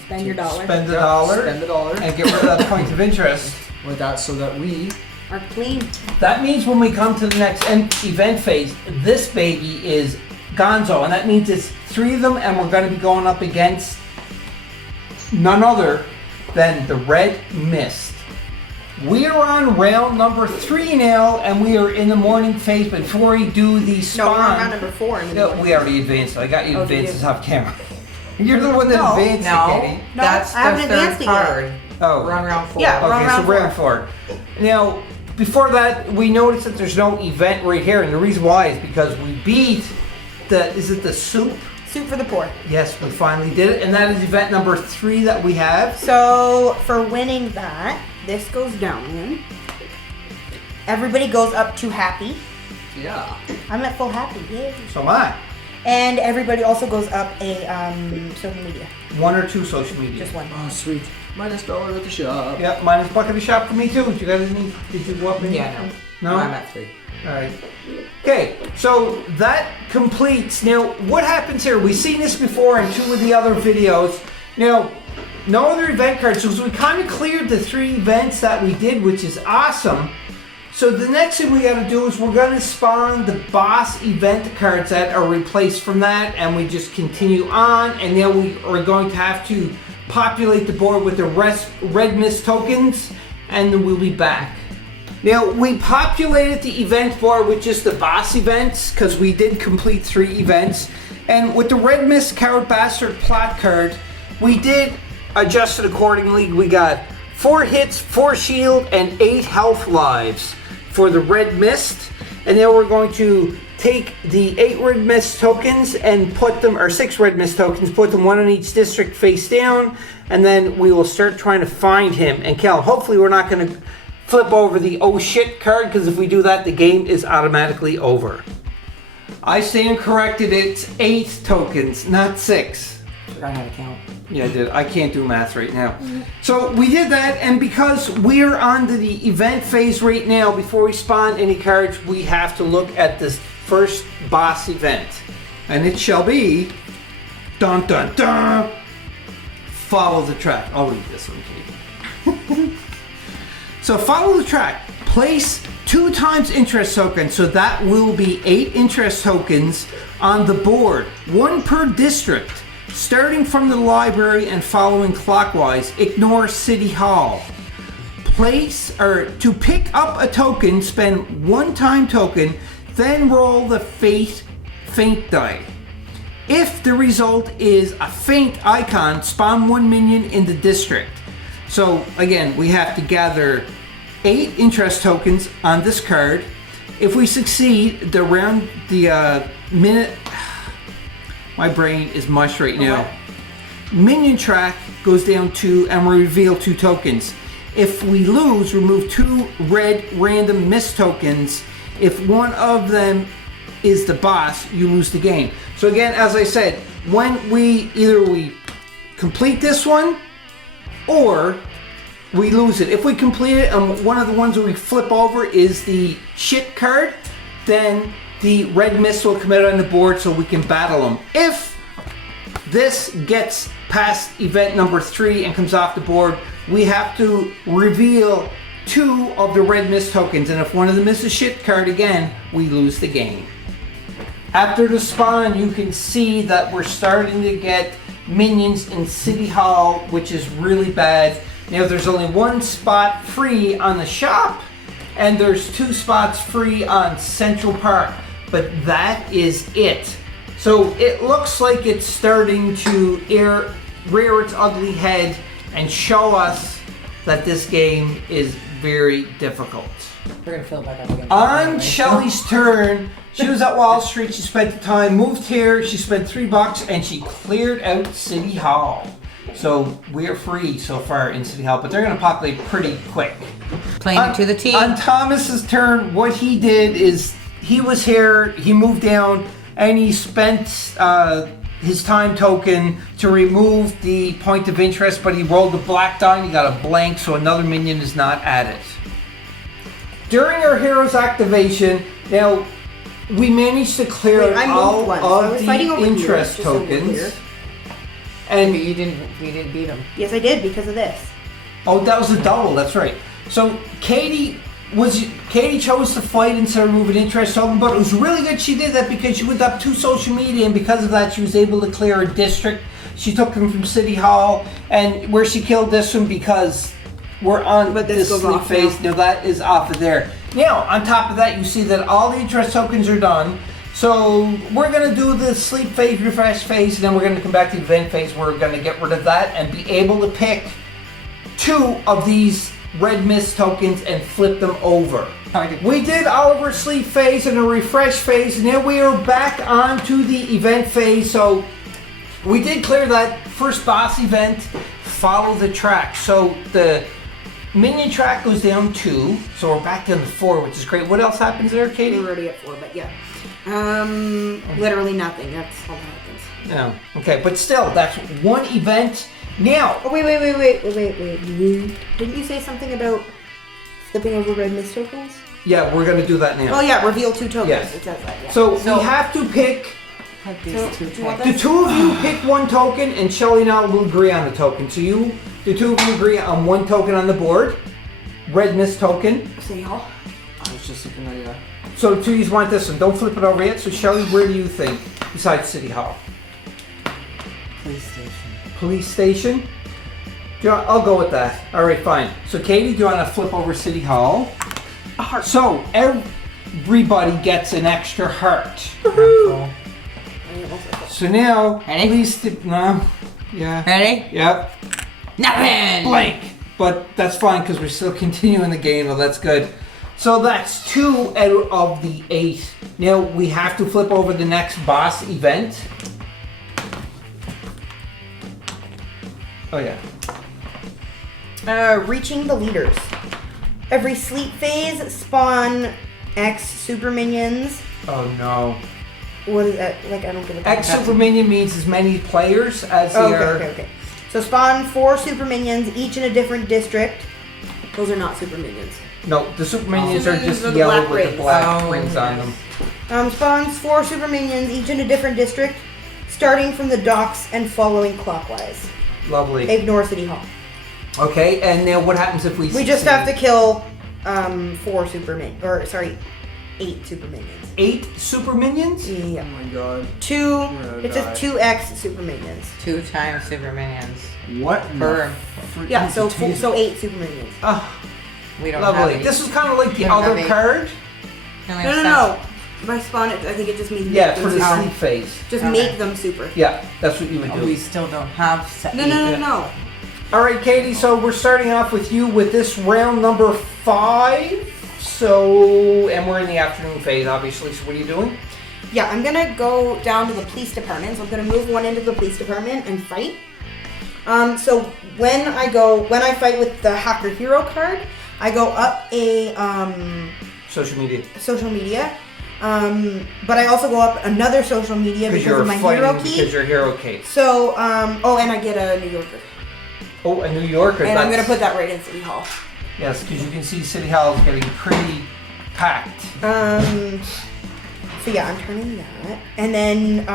Spend your dollar. Spend the dollar spend the dollar and get rid of that point of interest. like that, so that we Are clean. That means when we come to the next event phase, this baby is gonzo, and that means it's 3 of them, and we're going to be going up against none other than the Red Mist. We are on round number 3 now, and we are in the morning phase. But before we do the spawn, No, we're on round number 4. no, we already advanced. I got you Oh, did advances you? off camera. You're the one that No. advanced it, Katie. No, that's I haven't the third advanced it yet. card. Oh. We're on round 4. Yeah. We're on Okay, so round round 4. Now, before that, we noticed that there's no event right here, and the reason why is because we beat is it the soup? Soup for the poor. Yes, we finally did it, and that is event number 3 that we have. So for winning that, this goes down. Everybody goes up to happy. Yeah. I'm at full happy. Yay. So am I. And everybody also goes up a social media. 1 or 2 social media. Just one. Oh, sweet. -$1 at the shop. Yep, minus bucket of shop for me too. Did you guys did you go up in? Yeah, no. No? I'm at 3. Alright. Okay, so that completes. Now, what happens here? We've seen this before in 2 of the other videos. Now, no other event cards. So we kind of cleared the 3 events that we did, which is awesome. So the next thing we got to do is we're going to spawn the boss event cards that are replaced from that, and we just continue on, and then we are going to have to populate the board with the red mist tokens, and then we'll be back. Now, we populated the event board with just the boss events, because we did complete 3 events, and with the red mist coward bastard plot card, we did adjust it accordingly. We got 4 hits, 4 shield, and 8 health lives for the red mist, and then we're going to take the 8 red mist tokens and put them, or 6 red mist tokens, put them 1 in each district face down, and then we will start trying to find him and kill him. Hopefully we're not going to flip over the oh shit card, because if we do that, the game is automatically over. I stand corrected, it's 8 tokens, not 6. Forgot how to count. Yeah, I did. I can't do math right now. So we did that, and because we're on to the event phase right now, before we spawn any cards, we have to look at this first boss event. And it shall be, dun dun dun, follow the track. I'll read this one, Kate. So follow the track. Place 2 times interest tokens, so that will be 8 interest tokens on the board, 1 per district. Starting from the library and following clockwise, ignore City Hall. To pick up a token, spend 1 time token, then roll the faint die. If the result is a faint icon, spawn 1 minion in the district. So again, we have to gather 8 interest tokens on this card. If we succeed, the minute... My brain is mush right now. Minion track goes down 2, and we reveal 2 tokens. If we lose, remove 2 red random mist tokens. If one of them is the boss, you lose the game. So again, as I said, when we complete this one, or we lose it. If we complete it and one of the ones that we flip over is the shit card, then the red mist will come out on the board so we can battle them. If this gets past event number 3 and comes off the board, we have to reveal 2 of the red mist tokens, and if one of them is a shit card again, we lose the game. After the spawn, you can see that we're starting to get minions in City Hall, which is really bad. Now there's only 1 spot free on the shop, and there's 2 spots free on Central Park. But that is it. So it looks like it's starting to rear its ugly head and show us that this game is very difficult. We're gonna fill it back up again. On Shelly's turn, she was at Wall Street, she spent the time, moved here, she spent $3, and she cleared out City Hall. So we're free so far in City Hall, but they're gonna populate pretty quick. Playing it to the T. On Thomas's turn, what he did is he was here, he moved down, and he spent his time token to remove the point of interest, but he rolled the black die and he got a blank, so another minion is not added. During our hero's activation, now we managed to clear all of the interest tokens. And you didn't beat him. Yes, I did because of this. Oh, that was a double, that's right. So Katie Katie chose to fight instead of remove an interest token, but it was really good she did that because she went up to social media, and because of that she was able to clear a district. She took him from City Hall, and where she killed this one because we're on this goes sleep off phase. Now that is off of there. Now, on top of that, you see that all the interest tokens are done. So we're going to do the sleep phase, refresh phase, and then we're going to come back to the event phase. We're going to get rid of that and be able to pick 2 of these red mist tokens and flip them over. We did our sleep phase and a refresh phase, and now we are back onto the event phase. So we did clear that first boss event, follow the track. So the minion track goes down 2, so we're back down to 4, which is great. What else happens there, Katie? We're already at 4, but yeah. Literally nothing. That's all that happens. No. Okay, but still, that's one event. Now. Oh, wait. Didn't you say something about flipping over red mist tokens? Yeah, we're going to do that now. Oh, yeah, reveal 2 tokens. Yes. It says that, yeah. So we have to pick. Have these two do you want The types. 2 of you pick 1 token, and Shelly and I will agree on the token. So the 2 of you agree on 1 token on the board. Red mist token. City Hall. I was just looking at So 2 of you want this one. Don't flip it over yet. So Shelly, where do you think besides City Hall? Police station. Police station? I'll go with that. All right, fine. So Katie, do you want to flip over City Hall? A heart. So everybody gets an extra heart. Careful. So now, Ready? police. No. Yeah. Ready? Yep. Nothing! Blank. But that's fine because we're still continuing the game. Well, that's good. So that's 2 out of the 8. Now we have to flip over the next boss event. Oh yeah. Reaching the leaders. Every sleep phase, spawn X super minions. Oh no. What is that? Like, I don't get it. X super minion means as many players as there are. Okay. So spawn 4 super minions, each in a different district. Those are not super minions. No, the super minions are just Are the yellow black with the rings. black Oh, rings on yes. them. Spawns 4 super minions, each in a different district, starting from the docks and following clockwise. Lovely. Ignore City Hall. Okay, and now what happens if we We just succeed? have to kill 8 super minions. 8 super minions? Yeah. Oh my god. 2. gonna It die. says 2x super minions. 2 times super minions. What? in the Per. freaking Yeah. So potato? so 8 super minions. Ah, We don't have lovely. any. This is kind of like the We don't other have eight. card. We only have No. If I spawn it, I think it just means Yeah, make for them the super. sleep phase. Just Okay. make them super. Yeah, that's what you would seven. do. We still don't have set. No. All right, Katie, so we're starting off with you with this round number 5. So, and we're in the afternoon phase, obviously. So what are you doing? Yeah, I'm gonna go down to the police department. So I'm gonna move 1 into the police department and fight. So when I fight with the Hacker Hero card, I go up a Social media. social media. But I also go up another social media Because because you're of my fighting hero because key. you're hero key. So and I get a New Yorker. Oh, a New Yorker. And I'm that's- gonna put that right in City Hall. Yes, because you can see City Hall is getting pretty packed. So yeah, I'm turning that. And then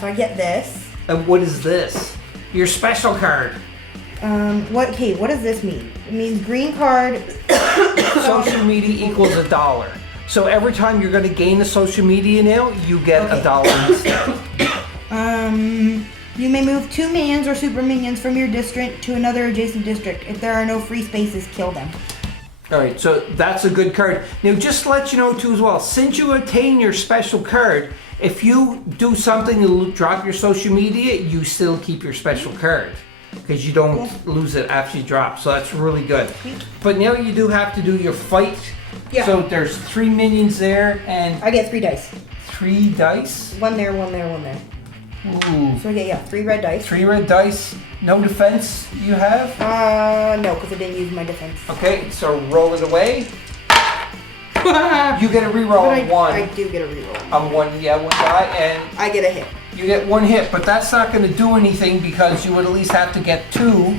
so I get this. And what is this? Your special card. What does this mean? It means green card. Social media equals $1. So every time you're going to gain a social media now, you get Okay. $1 instead. You may move 2 minions or super minions from your district to another adjacent district. If there are no free spaces, kill them. All right, so that's a good card. Now, just to let you know too as well, since you attain your special card, if you do something to drop your social media, you still keep your special card because you don't lose it after you drop. So that's really good. But now you do have to do your fight. Yeah. So there's 3 minions there and I get 3 dice. 3 dice. 1 there, 1 there, 1 there. Ooh. So I get 3 red dice. 3 red dice. No defense you have. No, because I didn't use my defense. Okay, so roll it away. You get a reroll But on 1. I do get a reroll. On 1 die, and I get a hit. you get 1 hit, but that's not going to do anything because you would at least have to get 2.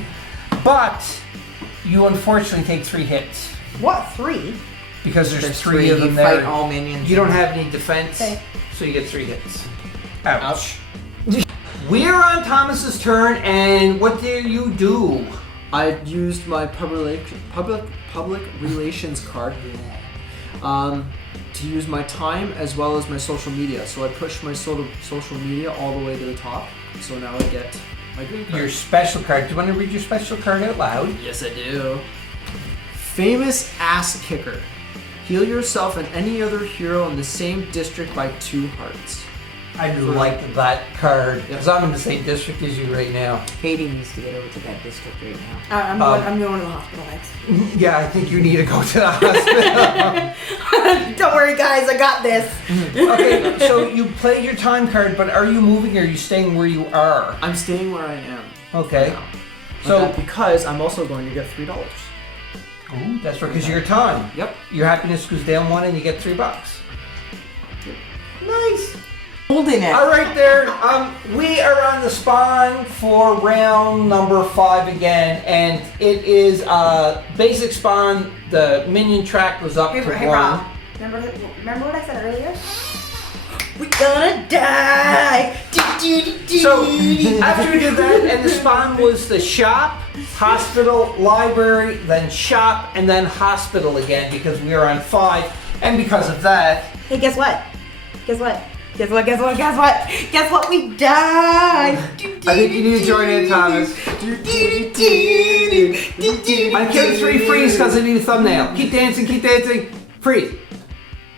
But you unfortunately take 3 hits What? 3? because there's There's 3 of them You there. fight all minions. You don't have any defense, Okay. so you get 3 hits. Ouch. We're on Thomas's turn, and what do you do? I used my public relations card to use my time as well as my social media. So I pushed my social media all the way to the top. So now I get my green card. Your special card. Do you want to read your special card out loud? Yes, I do. Famous ass kicker. Heal yourself and any other hero in the same district by 2 hearts. I like that card because I'm in the same district as you right now. Katie needs to get over to that district right now. I'm going to the hospital next. Yeah, I think you need to go to the hospital. Don't worry, guys. I got this. Okay, so you play your time card, but are you moving or are you staying where you are? I'm staying where I am. Okay. now. So because I'm also going to get $3. ooh, that's right, because your time. Yep. Your happiness goes down 1 and you get $3. Nice. Holding it. All right, there. We are on the spawn for round number 5 again, and it is basic spawn. The minion track was up to 1. Rob. Remember what I said earlier? We're gonna die. So after we did that, and the spawn was the shop, hospital, library, then shop, and then hospital again because we are on 5, and because of that. Hey, guess what? Guess what? Guess what? Guess what? Guess what? Guess what? We died. I think you need to join in, Thomas. On count 3, freeze because I need a thumbnail. Keep dancing, freeze.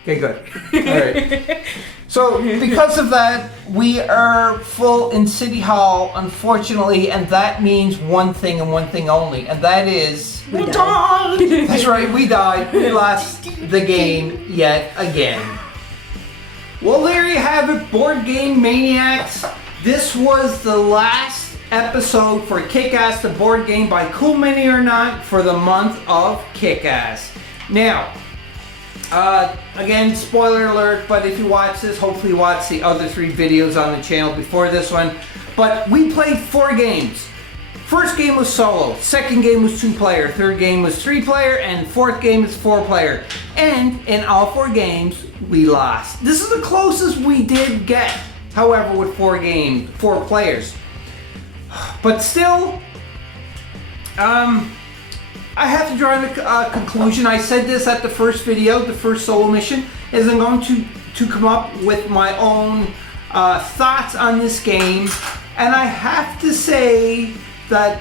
Okay, good. All right. So because of that, we are full in City Hall, unfortunately, and that means one thing and one thing only, and that is We died. that's right, we died. We lost the game yet again. Well, there you have it, Board Game Maniacs. This was the last episode for Kick-Ass the Board Game by Cool Mini or Not for the month of Kick-Ass. Now, again, spoiler alert, but if you watch this, hopefully you watch the other 3 videos on the channel before this one. But we played 4 games. First game was solo, second game was 2-player, third game was 3-player, and fourth game is 4-player. And in all 4 games, we lost. This is the closest we did get, however, with 4 players. But still, I have to draw a conclusion. I said this at the first video, the first solo mission, is I'm going to come up with my own thoughts on this game. And I have to say that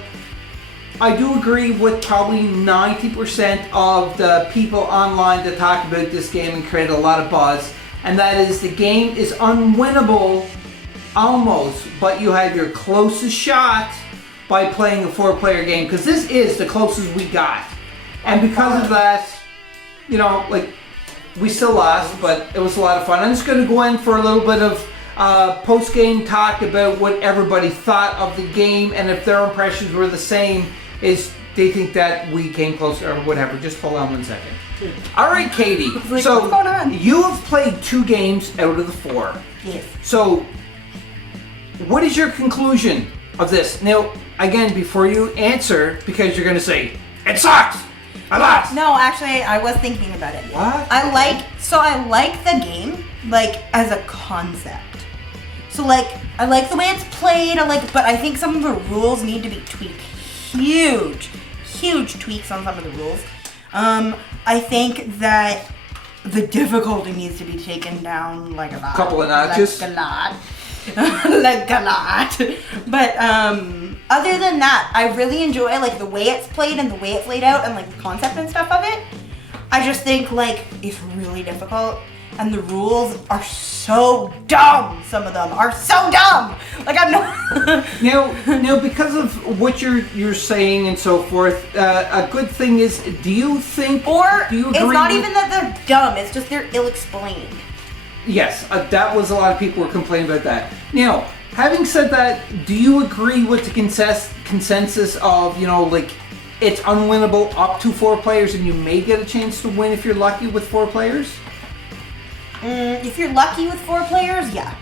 I do agree with probably 90% of the people online that talk about this game and create a lot of buzz. And that is the game is unwinnable, almost, but you have your closest shot by playing a 4-player game, because this is the closest we got. And because of that, you know, like, we still lost, but it was a lot of fun. I'm just going to go in for a little bit of post-game talk about what everybody thought of the game, and if their impressions were the same, is they think that we came closer or whatever. Just hold on 1 second. All right, Katie. Like, so what's going on? you have played 2 games out of the 4. Yes. So what is your conclusion of this? Now, again, before you answer, because you're going to say, it sucks! I lost! No, actually, I was thinking about it. What? I like the game, like, as a concept. So, like, I like the way it's played, but I think some of the rules need to be tweaked. Huge tweaks on some of the rules. I think that the difficulty needs to be taken down like a lot. Couple of notches? Like a lot. Like a lot. But, other than that, I really enjoy, like, the way it's played and the way it's laid out and, like, the concept and stuff of it. I just think, like, it's really difficult. And the rules are so dumb. Some of them are so dumb. Like, I'm not. Now, because of what you're saying and so forth, a good thing is, do you think? Or do you it's agree not with- even that they're dumb. It's just they're ill-explained. Yes, that was a lot of people were complaining about that. Now, having said that, do you agree with the consensus of, you know, like, it's unwinnable up to 4 players, and you may get a chance to win if you're lucky with 4 players? If you're lucky with 4 players, yeah.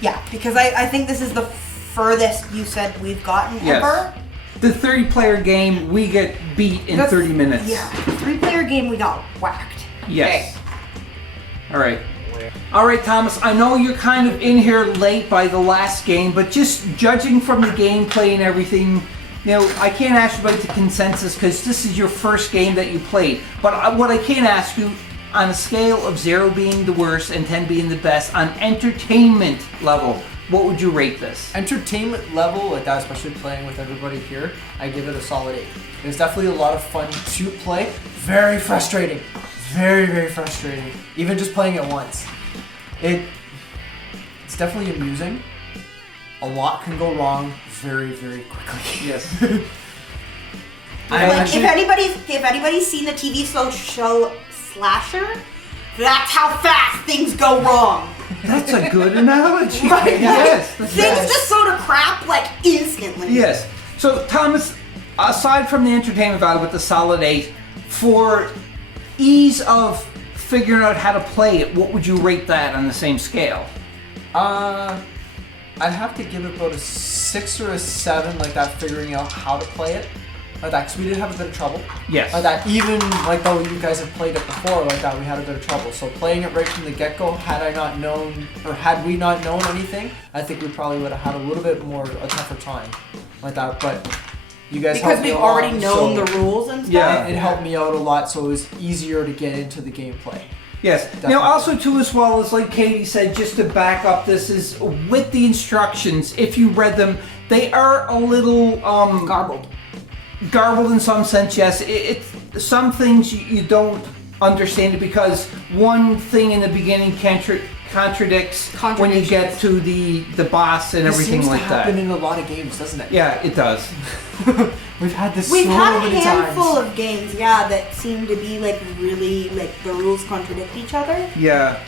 Yeah, because I think this is the furthest you said we've gotten ever. The 30-player game, we get beat in 30 minutes. Yeah, the 3-player game, we got whacked. Yes. All right. All right, Thomas, I know you're kind of in here late by the last game, but just judging from the gameplay and everything, Now, I can't ask you about the consensus because this is your first game that you played. But what I can ask you, on a scale of 0 being the worst and 10 being the best, on entertainment level, what would you rate this? Entertainment level, like that, especially playing with everybody here, I give it a solid 8. It was definitely a lot of fun to play. Very frustrating. Very, very frustrating. Even just playing it once. It's definitely amusing. A lot can go wrong very, very quickly. Yes. Like, if anybody's seen the TV show Slasher, that's how fast things go wrong. That's a good analogy. Right? Yes. Things just go to crap like instantly. Yes. So, Thomas, aside from the entertainment value with the solid 8, for ease of figuring out how to play it, what would you rate that on the same scale? I'd have to give it about a 6 or a 7, like that, figuring out how to play it. Like that, because we did have a bit of trouble. Yes. Like that, even like though you guys have played it before, like that, we had a bit of trouble. So playing it right from the get-go, had we not known anything, I think we probably would have had a little bit more, a tougher time. Like that, but you guys Because helped me we've a lot, already known so the rules and stuff. Yeah. it helped me out a lot, so it was easier to get into the gameplay. Yes. Definitely. Now, also too, as well as like Katie said, just to back up this is with the instructions. If you read them, they are a little garbled in some sense. Yes, it's some things you don't understand it because one thing in the beginning contradicts when you get to the boss and everything like that. It seems to happen in a lot of games, doesn't it? Yeah, it does. We've had this We've so had a many handful times. of games, yeah, that seem to be like really like the rules contradict each other. Yeah.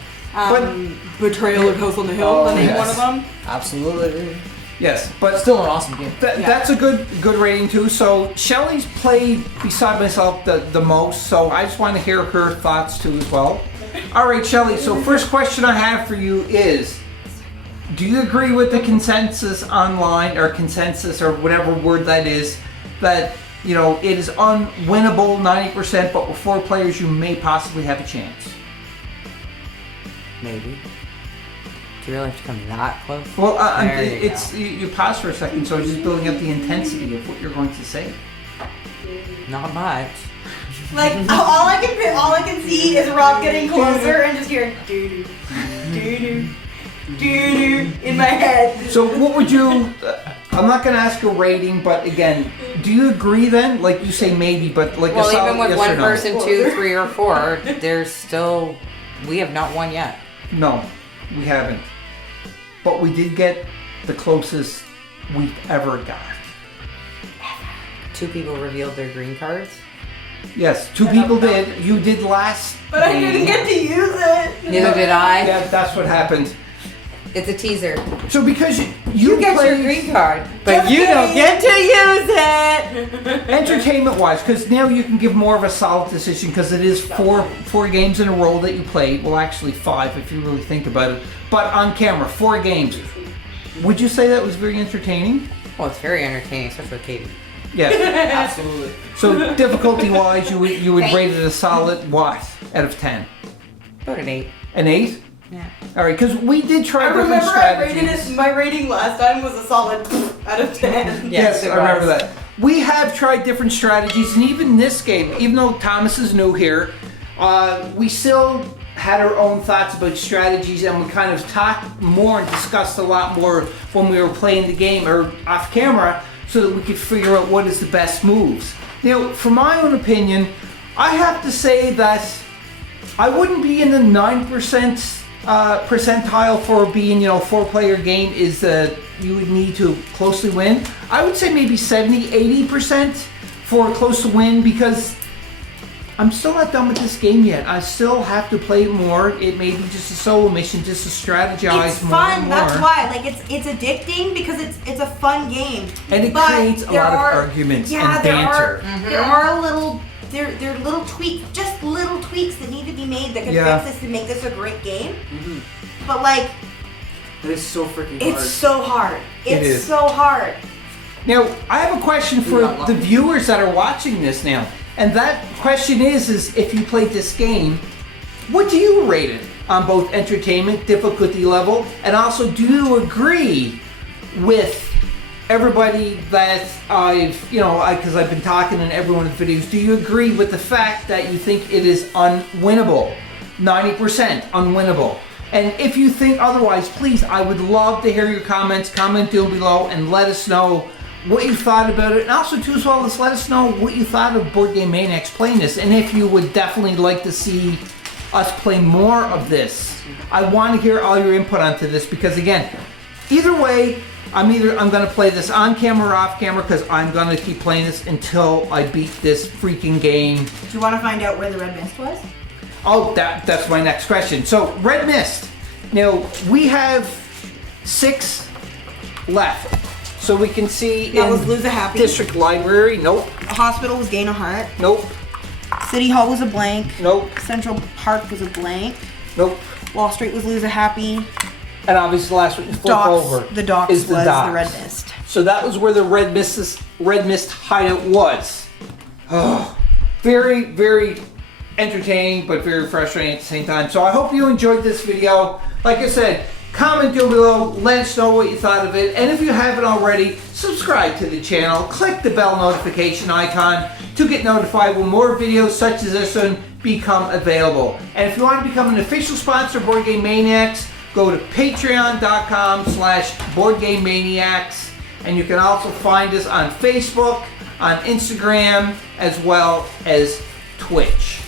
Betrayal of House on the Hill, Oh, I think yes. one of them. Absolutely. Yes, but Still an awesome game. That's a good rating too. So Shelly's played beside myself the most, so I just want to hear her thoughts too as well. All right, Shelly. So first question I have for you is, do you agree with the consensus online or consensus or whatever word that is, that it is unwinnable 90%, but with 4 players you may possibly have a chance? Maybe. Do you really have to come that close? Well, There you it's you pause for a second, so just building up the intensity of what you're going to say. Not much. Like all I can see is Rob getting closer and just hearing doo doo doo doo doo doo in my head. So what would you? I'm not going to ask a rating, but again, do you agree then? Like you say maybe, but like Well, a solid even with yes one or no? person, 2, 3, or 4, there's still. We have not won yet. No, we haven't. But we did get the closest we've ever got. 2 people revealed their green cards. Yes, 2 people did. You did last. But I game. didn't get to use it. Neither did I. Yeah, that's what happened. It's a teaser. So because you You get your played green card, but Just you don't kidding. get to use it. entertainment-wise, because now you can give more of a solid decision because it is four games in a row that you played. Well, actually 5 if you really think about it. But on camera, 4 games. Would you say that was very entertaining? Well, it's very entertaining, especially with Katie. Yes. Absolutely. So difficulty-wise, you would rate it a solid what out of 10? About an 8. An 8? Yeah. All right, because we did try I different remember strategies. my rating last time was a solid out of 10. Yes, it I remember was. that. We have tried different strategies, and even this game, even though Thomas is new here, we still had our own thoughts about strategies, and we kind of talked more and discussed a lot more when we were playing the game or off camera, so that we could figure out what is the best moves. Now, for my own opinion, I have to say that I wouldn't be in the 9% percentile for being, 4-player game is you would need to closely win. I would say maybe 70-80% for close to win because I'm still not done with this game yet. I still have to play it more. It may be just a solo mission, just to strategize It's more fun. and more. That's why. Like it's addicting because it's a fun game. And it But creates a there lot of are- arguments yeah, and there banter. There are little tweaks, just little tweaks that need to be made that can Yeah. fix this to make this a great game. But like, It is so freaking it's hard. so hard. It It's is. so hard. Now, I have a question for not the lucky. viewers that are watching this now. And that question is if you played this game, what do you rate it on both entertainment, difficulty level, and also do you agree with everybody that because I've been talking in every one of the videos, do you agree with the fact that you think it is unwinnable? 90% unwinnable. And if you think otherwise, please, I would love to hear your comments. Comment down below and let us know what you thought about it. And also, too, as well, let us know what you thought of Board Game Maniacs playing this. And if you would definitely like to see us play more of this. I want to hear all your input onto this because, again, either way, I'm going to play this on camera or off camera because I'm going to keep playing this until I beat this freaking game. Do you want to find out where the red mist was? Oh, that's my next question. So, Red Mist. Now, we have 6 left. So we can see That in was Lose a Happy. District Library. Nope. Hospital was Gain a Heart. Nope. City Hall was a blank. Nope. Central Park was a blank. Nope. Wall Street was Lose a Happy. And obviously the last one you flip Docks. over. The docks is was docks. the red mist. So that was where the Red Mist hideout was. Oh, very, very entertaining, but very frustrating at the same time. So I hope you enjoyed this video. Like I said, comment down below, let us know what you thought of it. And if you haven't already, subscribe to the channel. Click the bell notification icon to get notified when more videos such as this one become available. And if you want to become an official sponsor of Board Game Maniacs, go to patreon.com/BoardGameManiacs. And you can also find us on Facebook, on Instagram, as well as Twitch.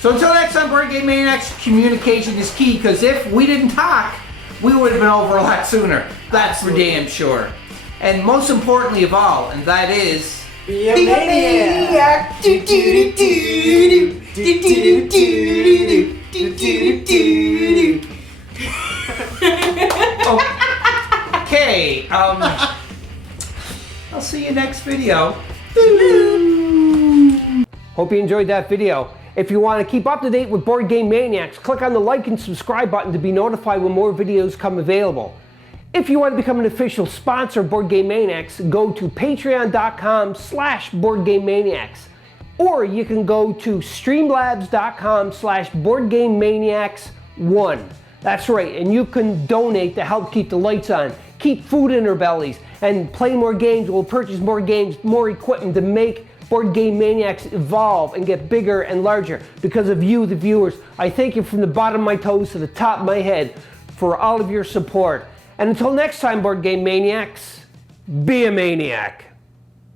So until next time, Board Game Maniacs, communication is key, because if we didn't talk, we would have been over a lot sooner. That's for damn sure. And most importantly of all, and that is... Be a maniac. Okay, I'll see you next video. Hope you enjoyed that video. If you want to keep up to date with Board Game Maniacs, click on the like and subscribe button to be notified when more videos come available. If you want to become an official sponsor of Board Game Maniacs, go to patreon.com/BoardGameManiacs. Or you can go to streamlabs.com/BoardGameManiacs1. That's right, and you can donate to help keep the lights on, keep food in our bellies, and play more games. We'll purchase more games, more equipment to make Board Game Maniacs evolve and get bigger and larger because of you, the viewers. I thank you from the bottom of my toes to the top of my head for all of your support. And until next time, Board Game Maniacs, be a maniac.